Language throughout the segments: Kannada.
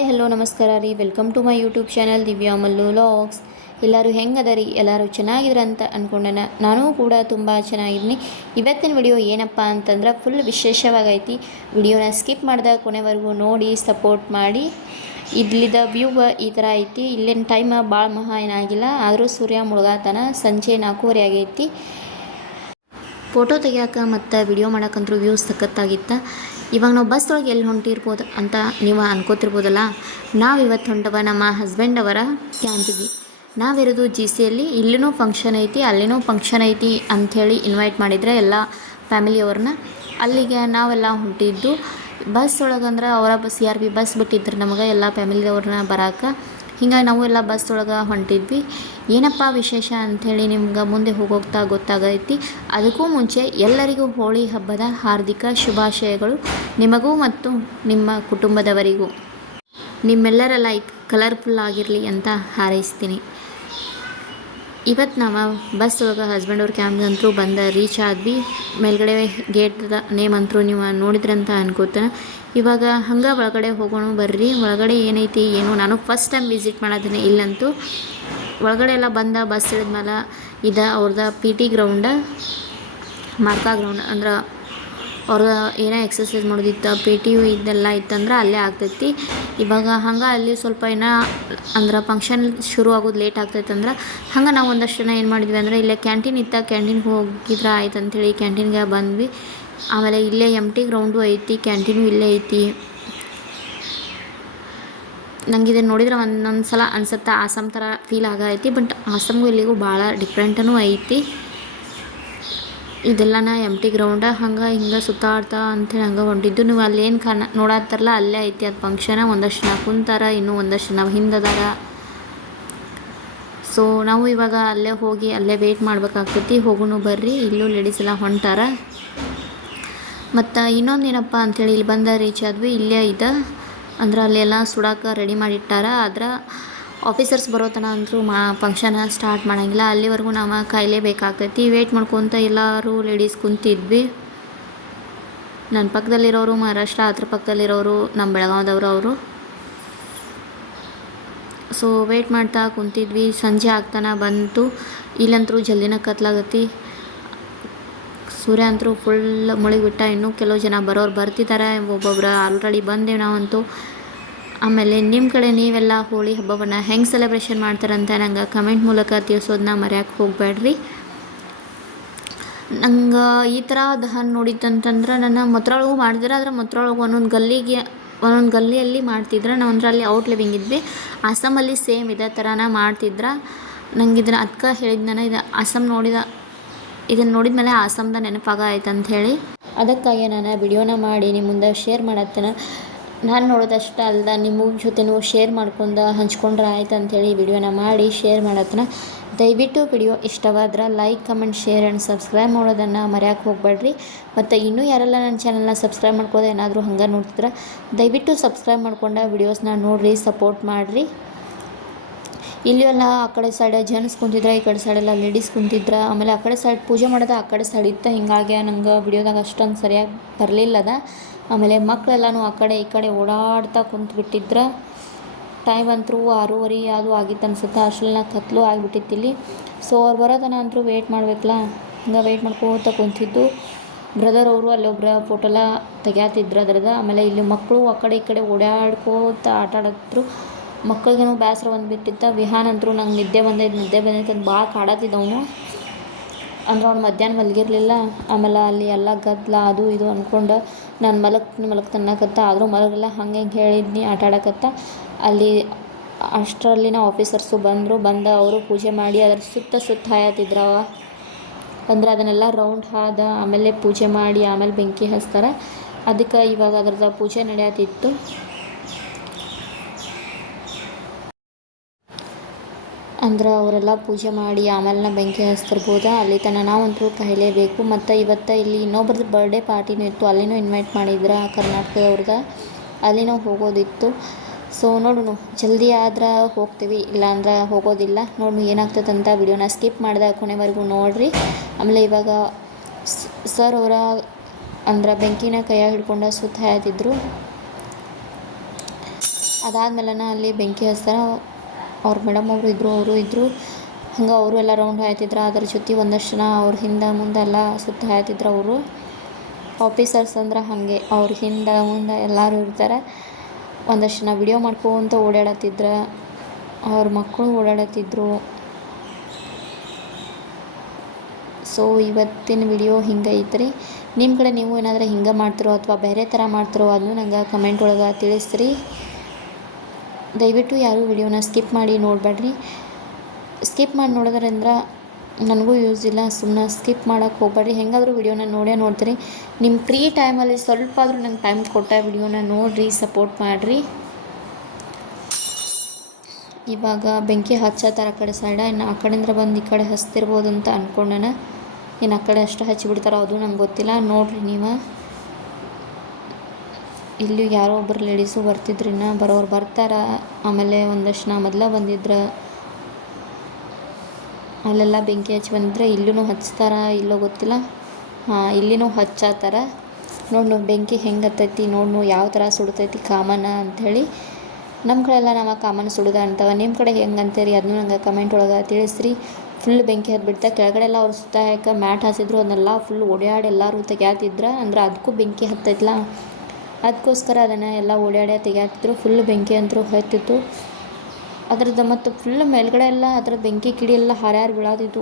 ಹಾಯ್ ಹಲೋ ನಮಸ್ಕಾರ ರೀ. Welcome to my YouTube channel Divya Mallu vlogs. ಎಲ್ಲರೂ ಹೆಂಗದ ಎಲ್ಲರೂ ಚೆನ್ನಾಗಿದ್ರ ಅಂತ ಅಂದ್ಕೊಂಡೆ. ನಾನು ಕೂಡ ತುಂಬ ಚೆನ್ನಾಗಿದ್ದೀನಿ. ಇವತ್ತಿನ ವಿಡಿಯೋ ಏನಪ್ಪ ಅಂತಂದ್ರೆ ಫುಲ್ ವಿಶೇಷವಾಗೈತಿ. ವಿಡಿಯೋನ ಸ್ಕಿಪ್ ಮಾಡಿದ ಕೊನೆವರೆಗೂ ನೋಡಿ ಸಪೋರ್ಟ್ ಮಾಡಿ. ಇಲ್ಲಿದ ವ್ಯೂ ಈ ಥರ ಐತಿ. ಇಲ್ಲಿನ ಟೈಮ್ ಭಾಳ ಮಹಾ ಏನಾಗಿಲ್ಲ, ಆದರೂ ಸೂರ್ಯ ಮುಳುಗಾತನ. ಸಂಜೆ 4:15 ಆಗೈತಿ. ಫೋಟೋ ತೆಗಿಯೋಕೆ ಮತ್ತು ವಿಡಿಯೋ ಮಾಡೋಕ್ಕಂತೂ ವ್ಯೂ ಸಖತ್ತಾಗಿತ್ತು. ಇವಾಗ ನಾವು ಬಸ್ ಒಳಗೆ ಎಲ್ಲಿ ಹೊಂಟಿರ್ಬೋದು ಅಂತ ನೀವು ಅನ್ಕೋತಿರ್ಬೋದಲ್ಲ. ನಾವು ಇವತ್ತು ಹೊಂಟವ ನಮ್ಮ ಹಸ್ಬೆಂಡ್ ಅವರ ಕ್ಯಾಂಪಿಗೆ. ನಾವಿರೋದು GCಯಲ್ಲಿ. ಇಲ್ಲಿನೂ ಫಂಕ್ಷನ್ ಐತಿ, ಅಲ್ಲಿನೂ ಫಂಕ್ಷನ್ ಐತಿ ಅಂಥೇಳಿ ಇನ್ವೈಟ್ ಮಾಡಿದರೆ ಎಲ್ಲ ಫ್ಯಾಮಿಲಿಯವ್ರನ್ನ. ಅಲ್ಲಿಗೆ ನಾವೆಲ್ಲ ಹೊಂಟಿದ್ದು ಬಸ್ ಒಳಗಂದ್ರೆ ಅವರ CRP ಬಸ್ ಬಿಟ್ಟಿದ್ರು ನಮಗೆ ಎಲ್ಲ ಫ್ಯಾಮಿಲಿಯವ್ರನ್ನ ಬರೋಕೆ. ಹಿಂಗಾಗಿ ನಾವು ಎಲ್ಲ ಬಸ್ ಒಳಗೆ ಹೊಂಟಿದ್ವಿ. ಏನಪ್ಪ ವಿಶೇಷ ಅಂಥೇಳಿ ನಿಮ್ಗೆ ಮುಂದೆ ಹೋಗೋಗ್ತಾ ಗೊತ್ತಾಗೈತಿ. ಅದಕ್ಕೂ ಮುಂಚೆ ಎಲ್ಲರಿಗೂ ಹೋಳಿ ಹಬ್ಬದ ಹಾರ್ದಿಕ ಶುಭಾಶಯಗಳು. ನಿಮಗೂ ಮತ್ತು ನಿಮ್ಮ ಕುಟುಂಬದವರಿಗೂ ನಿಮ್ಮೆಲ್ಲರ ಲೈಫ್ ಕಲರ್ಫುಲ್ ಆಗಿರಲಿ ಅಂತ ಹಾರೈಸ್ತೀನಿ. ಇವತ್ತು ನಾವು ಬಸ್ ಒಳಗೆ ಹಸ್ಬೆಂಡ್ ಅವ್ರ ಕ್ಯಾಂಪ್ಗಂತೂ ರೀಚ್ ಆದ್ವಿ. ಮೇಲ್ಗಡೆ ಗೇಟ್ದ ನೇಮ್ ಅಂತೂ ನೀವು ನೋಡಿದ್ರಂತ ಅನ್ಕೋತಾನೆ. ಇವಾಗ ಹಂಗೆ ಒಳಗಡೆ ಹೋಗೋಣ ಬರ್ರಿ. ಒಳಗಡೆ ಏನೈತಿ ಏನು, ನಾನು ಫಸ್ಟ್ ಟೈಮ್ ವಿಸಿಟ್ ಮಾಡೋದನ್ನೇ. ಇಲ್ಲಂತೂ ಒಳಗಡೆ ಎಲ್ಲ ಬಸ್ ಇಳಿದ್ಮೇಲೆ ಇದು ಅವ್ರದ್ದು PT ಗ್ರೌಂಡ, ಮಾರ್ಕಾ ಗ್ರೌಂಡ್ ಅಂದ್ರೆ ಅವ್ರದ್ದು ಏನೋ ಎಕ್ಸಸೈಸ್ ಮಾಡೋದಿತ್ತು, PT ಇದೆಲ್ಲ ಇತ್ತಂದ್ರೆ ಅಲ್ಲೇ ಆಗ್ತೈತಿ. ಇವಾಗ ಹಂಗೆ ಅಲ್ಲಿ ಸ್ವಲ್ಪ ಏನೋ ಅಂದ್ರೆ ಫಂಕ್ಷನ್ ಶುರು ಆಗೋದು ಲೇಟ್ ಆಗ್ತೈತೆ ಅಂದ್ರೆ ಹಂಗೆ ನಾವು ಒಂದಷ್ಟು ಜನ ಏನು ಮಾಡಿದ್ವಿ ಅಂದರೆ ಇಲ್ಲೇ ಕ್ಯಾಂಟೀನ್ ಇತ್ತು, ಕ್ಯಾಂಟೀನ್ಗೆ ಹೋಗಿದ್ರೆ ಆಯ್ತು ಅಂಥೇಳಿ ಕ್ಯಾಂಟೀನ್ಗೆ ಬಂದ್ವಿ. ಆಮೇಲೆ ಇಲ್ಲೇ MT ಗ್ರೌಂಡು ಐತಿ, ಕ್ಯಾಂಟೀನು ಇಲ್ಲೇ ಐತಿ. ನಂಗೆ ಇದನ್ನು ನೋಡಿದ್ರೆ ಒಂದೊಂದು ಸಲ ಅನ್ಸುತ್ತೆ ಆಸಾಮ್ ಥರ ಫೀಲ್ ಆಗೈತಿ. ಬಟ್ ಆಸಾಮ್ಗೂ ಇಲ್ಲಿಗೂ ಭಾಳ ಡಿಫ್ರೆಂಟೂ ಐತಿ. ಇದೆಲ್ಲನ MT ಗ್ರೌಂಡ. ಹಂಗೆ ಹಿಂಗೆ ಸುತ್ತಾಡ್ತಾ ಅಂಥೇಳಿ ಹಂಗೆ ಹೊಂಟಿದ್ದು. ನೀವು ಅಲ್ಲೇನು ನೋಡತ್ತಾರಲ್ಲ ಅಲ್ಲೇ ಐತಿ ಅದು ಫಂಕ್ಷನ. ಒಂದಷ್ಟು ಜನ ಕುಂತಾರ, ಇನ್ನೂ ಒಂದಷ್ಟು ಜನ ಹಿಂದದಾರ. ಸೊ ನಾವು ಇವಾಗ ಅಲ್ಲೇ ಹೋಗಿ ಅಲ್ಲೇ ವೇಟ್ ಮಾಡ್ಬೇಕಾಗ್ತೈತಿ. ಹೋಗೋಣ ಬರ್ರಿ. ಇಲ್ಲೂ ಲೇಡೀಸ್ ಎಲ್ಲ ಹೊಂಟಾರ. ಮತ್ತು ಇನ್ನೊಂದು ಏನಪ್ಪ ಅಂಥೇಳಿ ಇಲ್ಲಿ ರೀಚ್ ಆದ್ವಿ. ಇಲ್ಲೇ ಇದೆ ಅಂದ್ರೆ ಅಲ್ಲೆಲ್ಲ ಸುಡಾಕ ರೆಡಿ ಮಾಡಿಟ್ಟಾರ. ಆದ್ರೆ ಆಫೀಸರ್ಸ್ ಬರೋ ತನ ಅಂತೂ ಫಂಕ್ಷನ ಸ್ಟಾರ್ಟ್ ಮಾಡೋಂಗಿಲ್ಲ. ಅಲ್ಲಿವರೆಗೂ ನಾವು ಕಾಯಲೇಬೇಕಾಗ್ತೈತಿ. ವೇಟ್ ಮಾಡ್ಕೊತ ಎಲ್ಲರೂ ಲೇಡೀಸ್ ಕುಂತಿದ್ವಿ. ನನ್ನ ಪಕ್ಕದಲ್ಲಿರೋರು ಮಹಾರಾಷ್ಟ್ರ, ಅದ್ರ ಪಕ್ಕದಲ್ಲಿರೋರು ನಮ್ಮ ಬೆಳಗಾವ್ದವರು ಅವರು. ಸೊ ವೇಟ್ ಮಾಡ್ತಾ ಕುಂತಿದ್ವಿ. ಸಂಜೆ ಆಗ್ತಾನೆ ಬಂತು. ಇಲ್ಲಂತರೂ ಜಲ್ದಿನ ಕತ್ಲಾಗತ್ತಿ. ಸೂರ್ಯ ಅಂತರೂ ಫುಲ್ ಮುಳುಗಿಬಿಟ್ಟ. ಇನ್ನೂ ಕೆಲವು ಜನ ಬರ್ತಿದ್ದಾರೆ, ಒಬ್ಬೊಬ್ಬರು ಆಲ್ರೆಡಿ ಬಂದೇವು ನಾವಂತೂ. ಆಮೇಲೆ ನಿಮ್ಮ ಕಡೆ ನೀವೆಲ್ಲ ಹೋಳಿ ಹಬ್ಬವನ್ನು ಹೆಂಗೆ ಸೆಲೆಬ್ರೇಷನ್ ಮಾಡ್ತಾರಂತ ನಂಗೆ ಕಮೆಂಟ್ ಮೂಲಕ ತಿಳಿಸೋದನ್ನ ಮರೆಯೋಕ್ಕೆ ಹೋಗಬೇಡ್ರಿ. ನಂಗೆ ಈ ಥರ ದಹನ ನೋಡಿತ್ತಂತಂದ್ರೆ ನನ್ನ ಮೊತ್ರೊಳಗೂ ಮಾಡಿದ್ರೆ, ಆದರೆ ಮೊತ್ರೊಳಗೆ ಒಂದೊಂದು ಗಲ್ಲಿಯಲ್ಲಿ ಮಾಡ್ತಿದ್ರೆ. ನಾವು ಅದರಲ್ಲಿ ಔಟ್ ಲಿವಿಂಗ್ ಇದ್ವಿ. ಆಸಾಮಲ್ಲಿ ಸೇಮ್ ಇದೇ ಥರನ ಮಾಡ್ತಿದ್ರೆ. ನಂಗೆ ಇದನ್ನು ಅದಕ್ಕೆ ಹೇಳಿದ್ದು ನಾನು ಇದು ಇದನ್ನು ನೋಡಿದ ಮೇಲೆ ಆಸಾಮ್ದ ನೆನಪಾಗೈತೆ ಅಂಥೇಳಿ. ಅದಕ್ಕಾಗಿ ನಾನು ವಿಡಿಯೋನ ಮಾಡಿ ನಿಮ್ಮ ಮುಂದೆ ಶೇರ್ ಮಾಡತ್ತೇನೆ. ನಾನು ನೋಡೋದಷ್ಟು ಅಲ್ದ ನಿಮ್ಮ ಜೊತೆನೂ ಶೇರ್ ಮಾಡ್ಕೊಂಡು ಹಂಚ್ಕೊಂಡ್ರೆ ಆಯ್ತು ಅಂಥೇಳಿ ವಿಡಿಯೋನ ಮಾಡಿ ಶೇರ್ ಮಾಡತ್ತೇನೆ. ದಯವಿಟ್ಟು ವಿಡಿಯೋ ಇಷ್ಟವಾದ್ರೆ like, comment, share and subscribe ಮಾಡೋದನ್ನು ಮರೆಯೋಕ್ಕೆ ಹೋಗಬೇಡ್ರಿ. ಮತ್ತು ಇನ್ನೂ ಯಾರೆಲ್ಲ ನನ್ನ ಚಾನಲ್ನ ಸಬ್ಸ್ಕ್ರೈಬ್ ಮಾಡ್ಕೋದು ಏನಾದರೂ ಹಂಗೆ ನೋಡ್ತಿದ್ರೆ ದಯವಿಟ್ಟು ಸಬ್ಸ್ಕ್ರೈಬ್ ಮಾಡ್ಕೊಂಡು ವೀಡಿಯೋಸ್ನ ನೋಡಿರಿ, ಸಪೋರ್ಟ್ ಮಾಡಿರಿ. ಇಲ್ಲಿ ಎಲ್ಲ ಆ ಕಡೆ ಸೈಡ್ ಜೆಂಟ್ಸ್ ಕುಂತಿದ್ರೆ, ಈ ಕಡೆ ಸೈಡೆಲ್ಲ ಲೇಡೀಸ್ ಕುಂತಿದ್ರೆ. ಆಮೇಲೆ ಆ ಕಡೆ ಸೈಡ್ ಪೂಜೆ ಮಾಡೋದು ಆ ಕಡೆ ಸೈಡ್ ಇತ್ತು. ಹೀಗಾಗಿ ನಂಗೆ ವಿಡಿಯೋದಾಗ ಅಷ್ಟೊಂದು ಸರಿಯಾಗಿ ಬರಲಿಲ್ಲದ. ಆಮೇಲೆ ಮಕ್ಕಳೆಲ್ಲನೂ ಆ ಕಡೆ ಈ ಕಡೆ ಓಡಾಡ್ತಾ ಕುಂತ್ಬಿಟ್ಟಿದ್ರೆ. ಟೈಮ್ ಅಂತೂ 6:30 ಅದು ಆಗಿತ್ತು ಅನ್ಸುತ್ತೆ. ಅಷ್ಟೆಲ್ಲ ಕತ್ಲು ಆಗಿಬಿಟ್ಟಿತ್ತು ಇಲ್ಲಿ. ಸೊ ಅವ್ರು ಬರೋದನ್ನ ಅಂತೂ ವೇಟ್ ಮಾಡಬೇಕಲ್ಲ, ಹಂಗೆ ವೇಟ್ ಮಾಡ್ಕೋತ ಕುಂತಿದ್ದು. ಬ್ರದರ್ ಅವರು ಅಲ್ಲೊಬ್ಬರ ಫೋಟೋಲ್ಲ ತೆಗ್ಯಾತಿದ್ರು ಅದರದ್ದು. ಆಮೇಲೆ ಇಲ್ಲಿ ಮಕ್ಕಳು ಆ ಕಡೆ ಈ ಕಡೆ ಓಡಾಡ್ಕೋತ ಆಟಾಡತ್ರು. ಮಕ್ಕಳಿಗೇನೋ ಬೇಸರ ಬಂದುಬಿಟ್ಟಿತ್ತು. ವಿಹಾನ್ ಅಂತೂ ನಂಗೆ ನಿದ್ದೆ ಬಂದೈತೆ ಅಂತ ಭಾಳ ಕಾಡತ್ತಿದ್ದವನು. ಅಂದ್ರೆ ಅವ್ನು ಮಧ್ಯಾಹ್ನ ಮಲಗಿರಲಿಲ್ಲ. ಆಮೇಲೆ ಅಲ್ಲಿ ಎಲ್ಲ ಗದ್ದಲ ಅದು ಇದು ಅಂದ್ಕೊಂಡು ನಾನು ಮಲಗ್ತೀನಿ ಅನ್ನಕತ್ತ. ಆದರೂ ಮಲಗಿಲ್ಲ. ಹಂಗೆ ಹೇಳಿದ್ನಿ ಆಟಾಡಕತ್ತ. ಅಲ್ಲಿ ಅಷ್ಟರಲ್ಲಿ ನಾವು ಆಫೀಸರ್ಸು ಬಂದು ಅವರು ಪೂಜೆ ಮಾಡಿ ಅದರ ಸುತ್ತ ಹಾಯತ್ತಿದ್ರವ. ಅಂದ್ರೆ ಅದನ್ನೆಲ್ಲ ರೌಂಡ್ ಹಾದ ಆಮೇಲೆ ಪೂಜೆ ಮಾಡಿ ಆಮೇಲೆ ಬೆಂಕಿ ಹಚ್ತಾರೆ. ಅದಕ್ಕೆ ಇವಾಗ ಅದ್ರದ್ದು ಪೂಜೆ ನಡೆಯತ್ತಿತ್ತು. ಅಂದ್ರೆ ಅವರೆಲ್ಲ ಪೂಜೆ ಮಾಡಿ ಆಮೇಲೆ ಬೆಂಕಿ ಹಚ್ತಿರ್ಬೋದಾ. ಅಲ್ಲಿ ತನಕ ನಾವಂತೂ ಕಾಯಲೇಬೇಕು. ಮತ್ತು ಇವತ್ತು ಇಲ್ಲಿ ಇನ್ನೊಬ್ರದ್ದು ಬರ್ಡೇ ಪಾರ್ಟಿನೂ ಇತ್ತು, ಅಲ್ಲಿನೂ ಇನ್ವೈಟ್ ಮಾಡಿದ್ರು ಕರ್ನಾಟಕದವ್ರದ್ದು. ಅಲ್ಲಿನೂ ಹೋಗೋದಿತ್ತು. ಸೊ ನೋಡೋಣ, ಜಲ್ದಿ ಆದ್ರೆ ಹೋಗ್ತೀವಿ, ಇಲ್ಲಾಂದ್ರೆ ಹೋಗೋದಿಲ್ಲ. ನೋಡೋಣ ಏನಾಗ್ತದೆ ಅಂತ. ವಿಡಿಯೋನ ಸ್ಕಿಪ್ ಮಾಡಿದ ಕೊನೆವರೆಗೂ ನೋಡಿರಿ. ಆಮೇಲೆ ಇವಾಗ ಸರ್ ಅವರ ಅಂದ್ರೆ ಬೆಂಕಿನ ಕೈಯಾಗಿ ಹಿಡ್ಕೊಂಡು ಸುತ್ತ ಹಾಯ್ತಿದ್ರು. ಅದಾದಮೇಲೆ ಅಲ್ಲಿ ಬೆಂಕಿ ಹಚ್ತಾರೆ. ಅವ್ರ ಮೇಡಮ್ ಅವರು ಇದ್ದರು ಹಂಗೆ ಅವರು ಎಲ್ಲ ರೌಂಡ್ ಹಾಯ್ತಿದ್ರು. ಅದ್ರ ಜೊತೆ ಒಂದಷ್ಟು ಜನ ಅವ್ರ ಹಿಂದೆ ಮುಂದೆ ಎಲ್ಲ ಸುತ್ತ ಹಾಯ್ತಿದ್ರು. ಅವರು ಆಫೀಸರ್ಸ್ ಅಂದ್ರೆ ಹಾಗೆ ಅವ್ರ ಹಿಂದೆ ಮುಂದೆ ಎಲ್ಲರೂ ಇರ್ತಾರೆ. ಒಂದಷ್ಟು ಜನ ವಿಡಿಯೋ ಮಾಡ್ಕೊಂತ ಓಡಾಡತ್ತಿದ್ರು, ಅವ್ರ ಮಕ್ಕಳು ಓಡಾಡತ್ತಿದ್ರು. ಸೊ ಇವತ್ತಿನ ವಿಡಿಯೋ ಹಿಂಗೆ ಐತ್ರಿ. ನಿಮ್ಮ ಕಡೆ ನೀವು ಏನಾದರೂ ಹಿಂಗೆ ಮಾಡ್ತಿರೋ ಅಥವಾ ಬೇರೆ ಥರ ಮಾಡ್ತಿರೋ ಅದನ್ನು ನಂಗೆ ಕಮೆಂಟ್ ಒಳಗೆ ತಿಳಿಸ್ರಿ. ದಯವಿಟ್ಟು ಯಾರೂ ವಿಡಿಯೋನ ಸ್ಕಿಪ್ ಮಾಡಿ ನೋಡಬೇಡ್ರಿ. ಸ್ಕಿಪ್ ಮಾಡಿ ನೋಡೋದ್ರಿಂದ ನನಗೂ ಯೂಸ್ ಇಲ್ಲ. ಸುಮ್ಮನೆ ಸ್ಕಿಪ್ ಮಾಡೋಕ್ಕೆ ಹೋಗ್ಬೇಡ್ರಿ. ಹೆಂಗಾದರೂ ವಿಡಿಯೋನ ನೋಡ್ತೀರಿ. ನಿಮ್ಮ ಫ್ರೀ ಟೈಮಲ್ಲಿ ಸ್ವಲ್ಪ ಆದರೂ ನಂಗೆ ಟೈಮ್ ಕೊಟ್ಟ ವಿಡಿಯೋನ ನೋಡಿರಿ, ಸಪೋರ್ಟ್ ಮಾಡಿರಿ. ಇವಾಗ ಬೆಂಕಿ ಹಚ್ಚತ್ತಾರ ಆ ಕಡೆ ಸೈಡ. ಇನ್ನು ಆ ಕಡೆಯಿಂದ ಬಂದು ಈ ಕಡೆ ಹಚ್ತಿರ್ಬೋದು ಅಂತ ಅಂದ್ಕೊಂಡಾನ. ಇನ್ನು ಆ ಕಡೆ ಅಷ್ಟು ಹಚ್ಚಿಬಿಡ್ತಾರೋ ಅದು ನಂಗೆ ಗೊತ್ತಿಲ್ಲ. ನೋಡಿರಿ ನೀವು. ಇಲ್ಲಿ ಯಾರೋ ಒಬ್ಬರು ಲೇಡೀಸು ಬರ್ತಿದ್ರು, ಇನ್ನು ಬರೋರು ಬರ್ತಾರೆ. ಆಮೇಲೆ ಒಂದಷ್ಟು ಜನ ಮೊದಲ ಬಂದಿದ್ರು, ಅಲ್ಲೆಲ್ಲ ಬೆಂಕಿ ಹಚ್ಚಿ ಬಂದಿದ್ರೆ ಇಲ್ಲೂ ಹಚ್ತಾರ ಇಲ್ಲೋ ಗೊತ್ತಿಲ್ಲ. ಹಾಂ, ಇಲ್ಲಿನೂ ಹಚ್ಚತ್ತಾರ. ನೋಡು ಬೆಂಕಿ ಹೆಂಗೆ ಹತ್ತೈತಿ, ನೋಡು ಯಾವ ಥರ ಸುಡ್ತೈತಿ ಕಾಮನ ಅಂಥೇಳಿ. ನಮ್ಮ ಕಡೆ ಎಲ್ಲ ನಮ್ಮ ಕಾಮನ್ ಸುಡುದ ಅಂತವ. ನಿಮ್ಮ ಕಡೆ ಹೆಂಗೆ ಅಂತೀರಿ ಅದನ್ನು ನಂಗೆ ಕಮೆಂಟ್ ಒಳಗೆ ತಿಳಿಸ್ರಿ. ಫುಲ್ ಬೆಂಕಿ ಹತ್ಬಿಡ್ತಾ. ಕೆಳಗಡೆ ಎಲ್ಲ ಅವ್ರು ಸುತ್ತ ಹಾಕಿ ಮ್ಯಾಟ್ ಹಾಸಿದ್ರು, ಅದನ್ನೆಲ್ಲ ಫುಲ್ ಓಡಾಡಿ ಎಲ್ಲರೂ ತೆಗ್ಯಾತಿದ್ರು. ಅಂದ್ರೆ ಅದಕ್ಕೂ ಬೆಂಕಿ ಹತ್ತೈತಲ್ಲ, ಅದಕ್ಕೋಸ್ಕರ ಅದನ್ನು ಎಲ್ಲ ಓಡಾಡಿ ತೆಗ್ಯಾತಿದ್ರು. ಫುಲ್ ಬೆಂಕಿ ಅಂತೂ ಹತ್ತಿತ್ತು ಅದ್ರದ್ದು. ಮತ್ತು ಫುಲ್ ಮೇಲ್ಗಡೆ ಎಲ್ಲ ಅದ್ರ ಬೆಂಕಿ ಕಿಡಿ ಎಲ್ಲ ಹಾರ್ಯಾರು ಬೀಳಾದಿತ್ತು.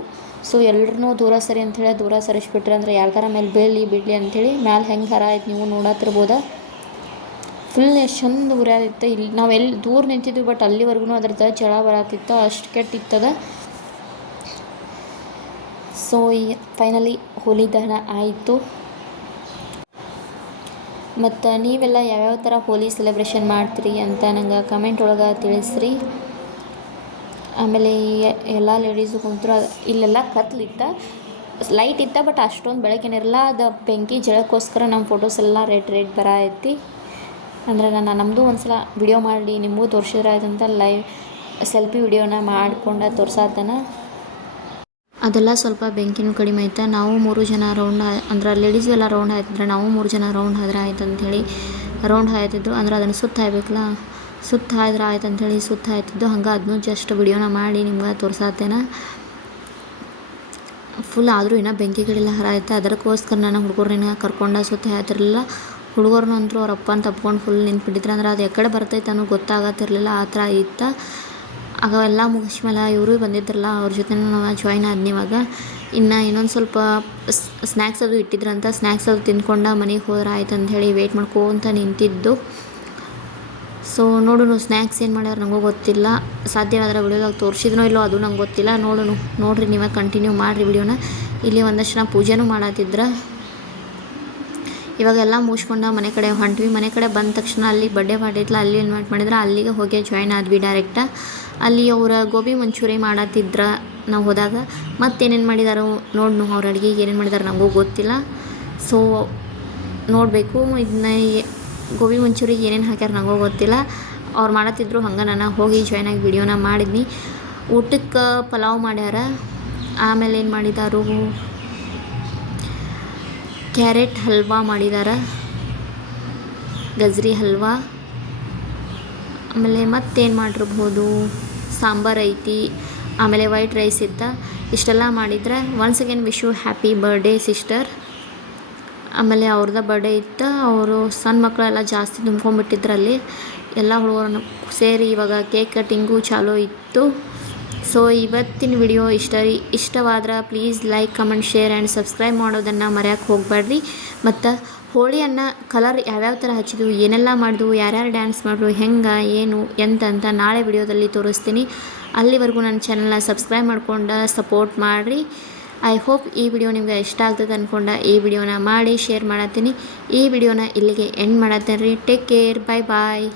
ಸೊ ಎಲ್ಲರೂ ದೂರ ಸರಿ ಅಂಥೇಳಿ ದೂರ ಸರಿಸ್ಬಿಟ್ರೆ, ಅಂದರೆ ಯಾರ್ಗಾರ ಮೇಲೆ ಬಿಡಲಿ ಅಂಥೇಳಿ ಮ್ಯಾಲೆ ಹೆಂಗೆ ಹರ ಆಯ್ತು ನೀವು ನೋಡತ್ತಿರ್ಬೋದ. ಫುಲ್ ಎಷ್ಟು ಚಂದ ಉರಿಯಾದಿತ್ತು. ಇಲ್ಲಿ ನಾವು ಎಲ್ಲಿ ದೂರ ನಿಂತಿದ್ವಿ, ಬಟ್ ಅಲ್ಲಿವರೆಗೂ ಅದ್ರದ್ದು ಝಳ ಬರತ್ತಿತ್ತು, ಅಷ್ಟು ಕೆಟ್ಟಿತ್ತದ. ಸೊ ಈ ಫೈನಲಿ ಹೋಲಿ ದಹನ ಆಯಿತು. ಮತ್ತು ನೀವೆಲ್ಲ ಯಾವ್ಯಾವ ಥರ ಹೋಲಿ ಸೆಲೆಬ್ರೇಷನ್ ಮಾಡ್ತೀರಿ ಅಂತ ನಂಗೆ ಕಮೆಂಟ್ ಒಳಗೆ ತಿಳಿಸ್ರಿ. ಆಮೇಲೆ ಎಲ್ಲ ಲೇಡೀಸು ಕುಂತರು. ಇಲ್ಲೆಲ್ಲ ಕತ್ಲಿತ್ತ, ಲೈಟ್ ಇತ್ತ, ಬಟ್ ಅಷ್ಟೊಂದು ಬೆಳಕೇನಿರಲ್ಲ. ಅದು ಬೆಂಕಿ ಜಳಕ್ಕೋಸ್ಕರ ನಮ್ಮ ಫೋಟೋಸ್ ಎಲ್ಲ ರೆಡ್ ಬರೈತಿ. ಅಂದರೆ ನಮ್ಮದು ಒಂದು ಸಲ ವಿಡಿಯೋ ಮಾಡಿ ನಿಮಗೂ ತೋರಿಸಿದ್ರೆ ಆಯ್ತಂತ ಲೈವ್ ಸೆಲ್ಫಿ ವಿಡಿಯೋನ ಮಾಡ್ಕೊಂಡು ತೋರ್ಸಾತನ. ಅದೆಲ್ಲ ಸ್ವಲ್ಪ ಬೆಂಕಿನೂ ಕಡಿಮೆ ಆಯ್ತು. ನಾವು 3 ಜನ ರೌಂಡ್ ಅಂದ್ರೆ ಲೇಡೀಸು ಎಲ್ಲ ರೌಂಡ್ ಆಯ್ತಿದ್ರೆ ನಾವು 3 ಜನ ರೌಂಡ್ ಆದ್ರೆ ಆಯ್ತು ಅಂಥೇಳಿ ರೌಂಡ್ ಹಾಯ್ತಿದ್ದು. ಅಂದ್ರೆ ಅದನ್ನು ಸುತ್ತ ಹಾಯ್ಬೇಕಲ್ಲ, ಸುತ್ತ ಹಾಯ್ದ್ರೆ ಆಯ್ತು ಅಂಥೇಳಿ ಸುತ್ತ ಹಾಯ್ತಿದ್ದು. ಹಂಗೆ ಅದನ್ನೂ ಜಸ್ಟ್ ವಿಡಿಯೋನ ಮಾಡಿ ನಿಮ್ಗೆ ತೋರ್ಸಾತೇನ. ಫುಲ್ ಆದರೂ ಇನ್ನೂ ಬೆಂಕಿ ಕಡೆಲ್ಲ ಹರ ಆಯ್ತು. ಅದಕ್ಕೋಸ್ಕರ ನಾನು ಹುಡುಗರನ್ನ ಕರ್ಕೊಂಡು ಸುತ್ತ ಹಾಯ್ತಿರಲಿಲ್ಲ. ಹುಡುಗರನ್ನ ಅಂತೂ ಅವ್ರ ಅಪ್ಪನ ತಪ್ಕೊಂಡು ಫುಲ್ ನಿಂತ್ಬಿಟ್ಟಿದ್ರು. ಅಂದ್ರೆ ಅದು ಎಕಡೆ ಬರ್ತೈತೆ ಅನ್ನೋ ಗೊತ್ತಾಗತ್ತಿರಲಿಲ್ಲ, ಆ ಥರ ಇತ್ತು. ಆಗ ಎಲ್ಲ ಮುಗಿಸ್ಮೇಲೆ ಇವರು ಬಂದಿದ್ರಲ್ಲ, ಅವ್ರ ಜೊತೆ ನಾವು ಜಾಯ್ನ್ ಆದ್ನಿ. ಇವಾಗ ಇನ್ನು ಇನ್ನೊಂದು ಸ್ವಲ್ಪ ಸ್ನ್ಯಾಕ್ಸ್ ಅದು ಇಟ್ಟಿದ್ರಂತ, ಸ್ನ್ಯಾಕ್ಸ್ ಅದು ತಿಂದ್ಕೊಂಡು ಮನೆಗೆ ಹೋದ್ರೆ ಆಯ್ತು ಅಂಥೇಳಿ ವೆಯ್ಟ್ ಮಾಡ್ಕೊಂತ ನಿಂತಿದ್ದು. ಸೊ ನೋಡೋಣ ಸ್ನ್ಯಾಕ್ಸ್ ಏನು ಮಾಡ್ಯಾರ ನನಗೂ ಗೊತ್ತಿಲ್ಲ. ಸಾಧ್ಯವಾದ್ರೆ ವಿಡಿಯೋದಾಗ ತೋರಿಸಿದ್ನೋ ಇಲ್ಲೋ ಅದು ನಂಗೆ ಗೊತ್ತಿಲ್ಲ. ನೋಡ್ರಿ ನೀವೇ ಕಂಟಿನ್ಯೂ ಮಾಡಿರಿ ವಿಡಿಯೋನ. ಇಲ್ಲಿ ಒಂದಷ್ಟು ಜನ ಪೂಜೆನೂ ಮಾಡತ್ತಿದ್ರು. ಇವಾಗೆಲ್ಲ ಮುಗಿಸ್ಕೊಂಡು ಮನೆ ಕಡೆ ಹೊಂಟ್ವಿ. ಮನೆ ಕಡೆ ಬಂದ ತಕ್ಷಣ ಅಲ್ಲಿ ಬರ್ಡೇ ಪಾರ್ಟಿ ಇತ್ತಲ್ಲ, ಅಲ್ಲಿ ಇನ್ವೈಟ್ ಮಾಡಿದ್ರೆ ಅಲ್ಲಿಗೆ ಹೋಗಿ ಜಾಯ್ನ್ ಆದ್ವಿ ಡೈರೆಕ್ಟ. ಅಲ್ಲಿ ಅವ್ರ ಗೋಬಿ ಮಂಚೂರಿ ಮಾಡತ್ತಿದ್ರ ನಾವು ಹೋದಾಗ. ಮತ್ತೇನೇನು ಮಾಡಿದಾರೋ ನೋಡ್ನು, ಅವ್ರ ಅಡುಗೆಗೆ ಏನೇನು ಮಾಡಿದಾರೆ ನಮಗೂ ಗೊತ್ತಿಲ್ಲ. ಸೊ ನೋಡಬೇಕು. ಇದನ್ನ ಗೋಬಿ ಮಂಚೂರಿಗೆ ಏನೇನು ಹಾಕ್ಯಾರ ನನಗೂ ಗೊತ್ತಿಲ್ಲ. ಅವ್ರು ಮಾಡತ್ತಿದ್ರು, ಹಂಗೆ ನಾನು ಹೋಗಿ ಜಾಯ್ನ್ ಆಗಿ ವಿಡಿಯೋನ ಮಾಡಿದ್ನಿ. ಊಟಕ್ಕೆ ಪಲಾವ್ ಮಾಡ್ಯಾರ. ಆಮೇಲೆ ಏನು ಮಾಡಿದಾರು, ಕ್ಯಾರೆಟ್ ಹಲ್ವಾ ಮಾಡಿದಾರ, ಗಜ್ರಿ ಹಲ್ವಾ. ಆಮೇಲೆ ಮತ್ತೇನು ಮಾಡಿರ್ಬೋದು, ಸಾಂಬಾರು ಐತಿ, ಆಮೇಲೆ ವೈಟ್ ರೈಸ್ ಇತ್ತು. ಇಷ್ಟೆಲ್ಲ ಮಾಡಿದ್ರೆ once again wish you happy birthday sister. ಆಮೇಲೆ ಅವ್ರದ್ದು ಬರ್ಡೇ ಇತ್ತು. ಅವರು ಸಣ್ಣ ಮಕ್ಕಳೆಲ್ಲ ಜಾಸ್ತಿ ತುಂಬ್ಕೊಂಡ್ಬಿಟ್ಟಿದ್ರಲ್ಲಿ ಎಲ್ಲ ಹುಡುಗರನ್ನು ಸೇರಿ. ಇವಾಗ ಕೇಕ್ ಕಟ್ಟಿಂಗು ಚಾಲೂ ಇತ್ತು. ಸೊ ಇವತ್ತಿನ ವಿಡಿಯೋ ಇಷ್ಟವಾದ್ರೆ please like, comment, share and subscribe ಮಾಡೋದನ್ನು ಮರೆಯೋಕ್ಕೆ ಹೋಗಬೇಡ್ರಿ. ಮತ್ತು ಹೋಳಿಯನ್ನು ಕಲರ್ ಯಾವ್ಯಾವ ಥರ ಹಚ್ಚಿದ್ವು, ಏನೆಲ್ಲ ಮಾಡಿದ್ವು, ಯಾರ್ಯಾರು ಡ್ಯಾನ್ಸ್ ಮಾಡಿದ್ರು, ಹೆಂಗೆ ಏನು ಎಂತ ನಾಳೆ ವಿಡಿಯೋದಲ್ಲಿ ತೋರಿಸ್ತೀನಿ. ಅಲ್ಲಿವರೆಗೂ ನನ್ನ ಚಾನಲ್ನ ಸಬ್ಸ್ಕ್ರೈಬ್ ಮಾಡ್ಕೊಂಡು ಸಪೋರ್ಟ್ ಮಾಡಿರಿ. ಐ ಹೋಪ್ ಈ ವಿಡಿಯೋ ನಿಮ್ಗೆ ಇಷ್ಟ ಆಗ್ತದೆ ಅಂದ್ಕೊಂಡು ಈ ವಿಡಿಯೋನ ಮಾಡಿ ಶೇರ್ ಮಾಡತ್ತೀನಿ. ಈ ವಿಡಿಯೋನ ಇಲ್ಲಿಗೆ ಎಂಡ್ ಮಾಡತ್ತೇನೆ ರೀ. ಟೇಕ್ ಕೇರ್, ಬಾಯ್.